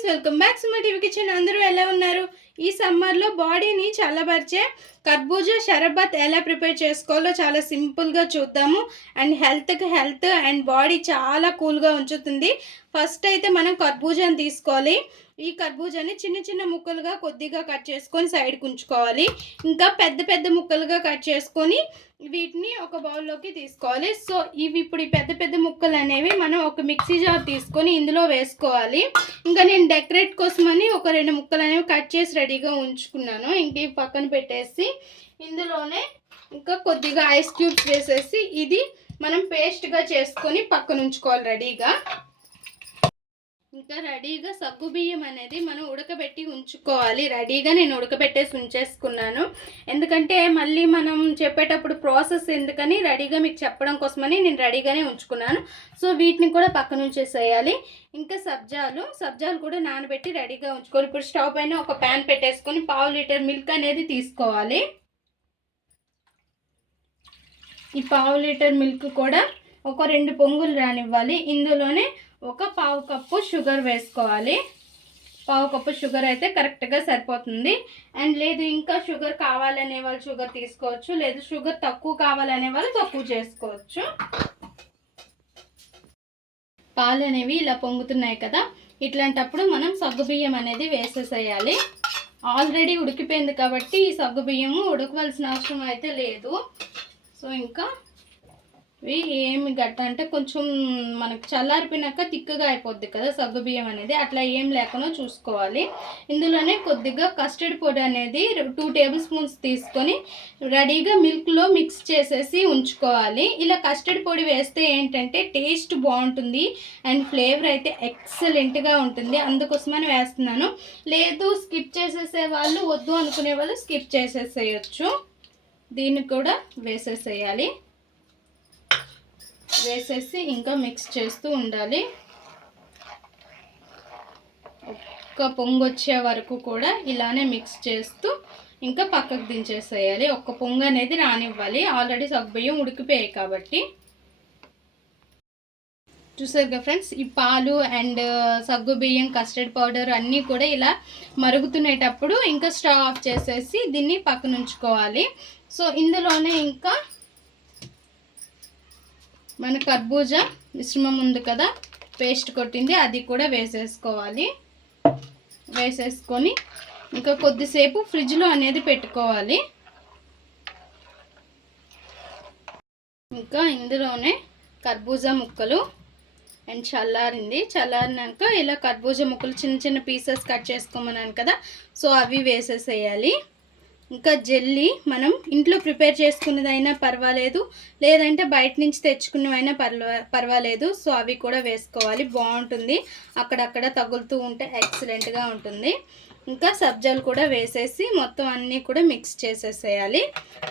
Friends welcome back Suma TV kitchen అందరూ ఎలా ఉన్నారు? ఈ సమ్మర్లో బాడీని చల్లబరిచే కర్బూజా షరబత్ ఎలా ప్రిపేర్ చేసుకోవాలో చాలా సింపుల్గా చూద్దాము. అండ్ హెల్త్కి హెల్త్ అండ్ బాడీ చాలా కూల్గా ఉంచుతుంది. ఫస్ట్ అయితే మనం కర్బూజాని తీసుకోవాలి. ఈ కర్బూజాని చిన్న చిన్న ముక్కలుగా కొద్దిగా కట్ చేసుకొని సైడ్కి ఉంచుకోవాలి. ఇంకా పెద్ద పెద్ద ముక్కలుగా కట్ చేసుకొని వీటిని ఒక బౌల్లోకి తీసుకోవాలి. సో ఇవి ఇప్పుడు ఈ పెద్ద పెద్ద ముక్కలు అనేవి మనం ఒక మిక్సీ జార్ తీసుకొని ఇందులో వేసుకోవాలి. ఇంకా నేను డెకరేట్ కోసమని ఒక రెండు ముక్కలు అనేవి కట్ చేసి రెడీగా ఉంచుకున్నాను. ఇంక పక్కన పెట్టేసి ఇందులోనే ఇంకా కొద్దిగా ఐస్ క్యూబ్స్ వేసేసి ఇది మనం పేస్ట్గా చేసుకొని పక్కన ఉంచుకోవాలి రెడీగా. ఇంకా రెడీగా సగ్గు బియ్యం అనేది మనం ఉడకబెట్టి ఉంచుకోవాలి. రెడీగా నేను ఉడకబెట్టేసి ఉంచేసుకున్నాను. ఎందుకంటే మళ్ళీ మనం చెప్పేటప్పుడు ప్రాసెస్ ఎందుకని రెడీగా మీకు చెప్పడం కోసమని నేను రెడీగానే ఉంచుకున్నాను. సో వీటిని కూడా పక్కన ఉంచేసేయాలి ఇంకా సబ్జాలు సబ్జాలు కూడా నానబెట్టి రెడీగా ఉంచుకోవాలి. ఇప్పుడు స్టవ్ పైన ఒక ప్యాన్ పెట్టేసుకొని పావు లీటర్ మిల్క్ అనేది తీసుకోవాలి. ఈ పావు లీటర్ మిల్క్ కూడా ఒక రెండు పొంగులు రానివ్వాలి. ఇందులోనే ఒక పావు కప్పు షుగర్ వేసుకోవాలి. పావు కప్పు షుగర్ అయితే కరెక్ట్గా సరిపోతుంది. అండ్ లేదు ఇంకా షుగర్ కావాలనే వాళ్ళు షుగర్ తీసుకోవచ్చు. లేదు షుగర్ తక్కువ కావాలనే వాళ్ళు తక్కువ చేసుకోవచ్చు. పాలు అనేవి ఇలా పొంగుతున్నాయి కదా. ఇట్లాంటప్పుడు మనం సగ్గుబియ్యం అనేది వేసేసేయాలి. ఆల్రెడీ ఉడికిపోయింది కాబట్టి ఈ సగ్గుబియ్యము ఉడకవలసిన అవసరం అయితే లేదు. సో ఇంకా ఇవి ఏమి గట్ట అంటే కొంచెం మనకు చల్లారిపోయినాక తిక్కగా అయిపోద్ది కదా సగ్గుబియ్యం అనేది. అట్లా ఏం లేకుండా చూసుకోవాలి. ఇందులోనే కొద్దిగా కస్టర్డ్ పొడి అనేది టూ టేబుల్ స్పూన్స్ తీసుకొని రెడీగా మిల్క్లో మిక్స్ చేసేసి ఉంచుకోవాలి. ఇలా కస్టర్డ్ పొడి వేస్తే ఏంటంటే టేస్ట్ బాగుంటుంది అండ్ ఫ్లేవర్ అయితే ఎక్సలెంట్గా ఉంటుంది. అందుకోసమని వేస్తున్నాను. లేదు స్కిప్ చేసేసే వాళ్ళు వద్దు అనుకునే వాళ్ళు స్కిప్ చేసేసేయచ్చు. దీన్ని కూడా వేసేసేయాలి. వేసేసి ఇంకా మిక్స్ చేస్తూ ఉండాలి. ఒక్క పొంగు వచ్చే వరకు కూడా ఇలానే మిక్స్ చేస్తూ ఇంకా పక్కకు దించేసేయాలి. ఒక్క పొంగు అనేది రానివ్వాలి. ఆల్రెడీ సగ్బియ్యం ఉడికిపోయాయి కాబట్టి. చూసారుగా ఫ్రెండ్స్ ఈ పాలు అండ్ సగ్గు బియ్యం కస్టర్డ్ పౌడర్ అన్నీ కూడా ఇలా మరుగుతునేటప్పుడు ఇంకా స్టవ్ ఆఫ్ చేసేసి దీన్ని పక్కన ఉంచుకోవాలి సో ఇందులోనే ఇంకా మన కర్బూజా మిశ్రమం ఉంది కదా పేస్ట్ కొట్టింది అది కూడా వేసేసుకోవాలి. వేసేసుకొని ఇంకా కొద్దిసేపు ఫ్రిడ్జ్లో అనేది పెట్టుకోవాలి. ఇంకా ఇందులోనే కర్బూజా ముక్కలు అండ్ చల్లారింది. చల్లారినాక ఇలా కర్బూజా ముక్కలు చిన్న చిన్న పీసెస్ కట్ చేసుకోమన్నాను కదా సో అవి వేసేసేయాలి. ఇంకా జెల్లీ మనం ఇంట్లో ప్రిపేర్ చేసుకున్నదైనా పర్వాలేదు లేదంటే బయట నుంచి తెచ్చుకున్నవైనా పర్వా పర్వాలేదు. సో అవి కూడా వేసుకోవాలి. బాగుంటుంది. అక్కడక్కడ తగులుతూ ఉంటే ఎక్సలెంట్గా ఉంటుంది. ఇంకా సబ్జాలు కూడా వేసేసి మొత్తం అన్నీ కూడా మిక్స్ చేసేసేయాలి.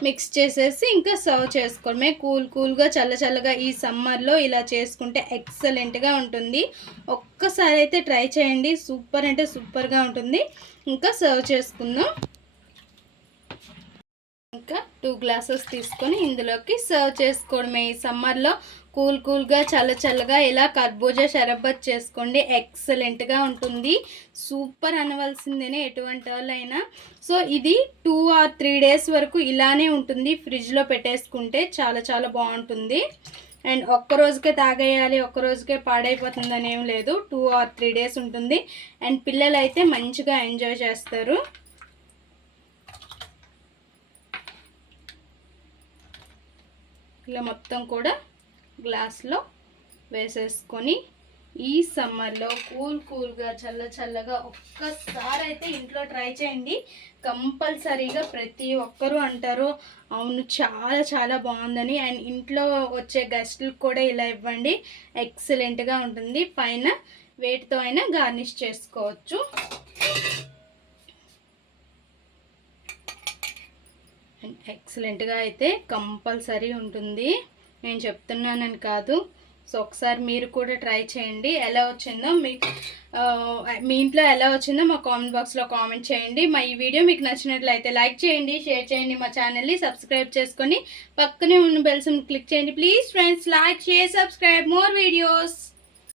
మిక్స్ చేసేసి ఇంకా సర్వ్ చేసుకోవడమే. కూల్ కూల్గా చల్ల చల్లగా ఈ సమ్మర్లో ఇలా చేసుకుంటే ఎక్సలెంట్గా ఉంటుంది. ఒక్కసారి అయితే ట్రై చేయండి. సూపర్ అంటే సూపర్గా ఉంటుంది. ఇంకా సర్వ్ చేసుకుందాం. ఇంకా టూ గ్లాసెస్ తీసుకొని ఇందులోకి సర్వ్ చేసుకోవడమే. ఈ సమ్మర్లో కూల్ కూల్గా చల్ల చల్లగా ఇలా కర్బూజా షరబత్ చేసుకోండి. ఎక్సలెంట్గా ఉంటుంది. సూపర్ అనవలసిందేనే ఎటువంటి వాళ్ళైనా. సో ఇది టూ ఆర్ త్రీ డేస్ వరకు ఇలానే ఉంటుంది. ఫ్రిడ్జ్లో పెట్టేసుకుంటే చాలా చాలా బాగుంటుంది. అండ్ ఒక్క రోజుకే తాగేయాలి ఒక్క రోజుకే పాడైపోతుందని ఏం లేదు. టూ ఆర్ త్రీ డేస్ ఉంటుంది. అండ్ పిల్లలు అయితే మంచిగా ఎంజాయ్ చేస్తారు. ఇలా మొత్తం కూడా గ్లాస్లో వేసేసుకొని ఈ సమ్మర్లో కూల్ కూల్గా చల్ల చల్లగా ఒక్కసారి అయితే ఇంట్లో ట్రై చేయండి. కంపల్సరీగా ప్రతి ఒక్కరూ అంటారు అవును చాలా చాలా బాగుందని. అండ్ ఇంట్లో వచ్చే గెస్ట్లకు కూడా ఇలా ఇవ్వండి. ఎక్సలెంట్గా ఉంటుంది. పైన వేటితో అయినా గార్నిష్ చేసుకోవచ్చు. ఎక్సలెంట్గా అయితే కంపల్సరీ ఉంటుంది. నేను చెప్తున్నానని కాదు. సో ఒకసారి మీరు కూడా ట్రై చేయండి. ఎలా వచ్చిందో మీ మీ ఇంట్లో ఎలా వచ్చిందో మా కామెంట్ బాక్స్లో కామెంట్ చేయండి. మా ఈ వీడియో మీకు నచ్చినట్లయితే లైక్ చేయండి షేర్ చేయండి మా ఛానల్ని సబ్స్క్రైబ్ చేసుకొని పక్కనే ఉన్న బెల్సమ్ క్లిక్ చేయండి. Please friends like share subscribe. More videos.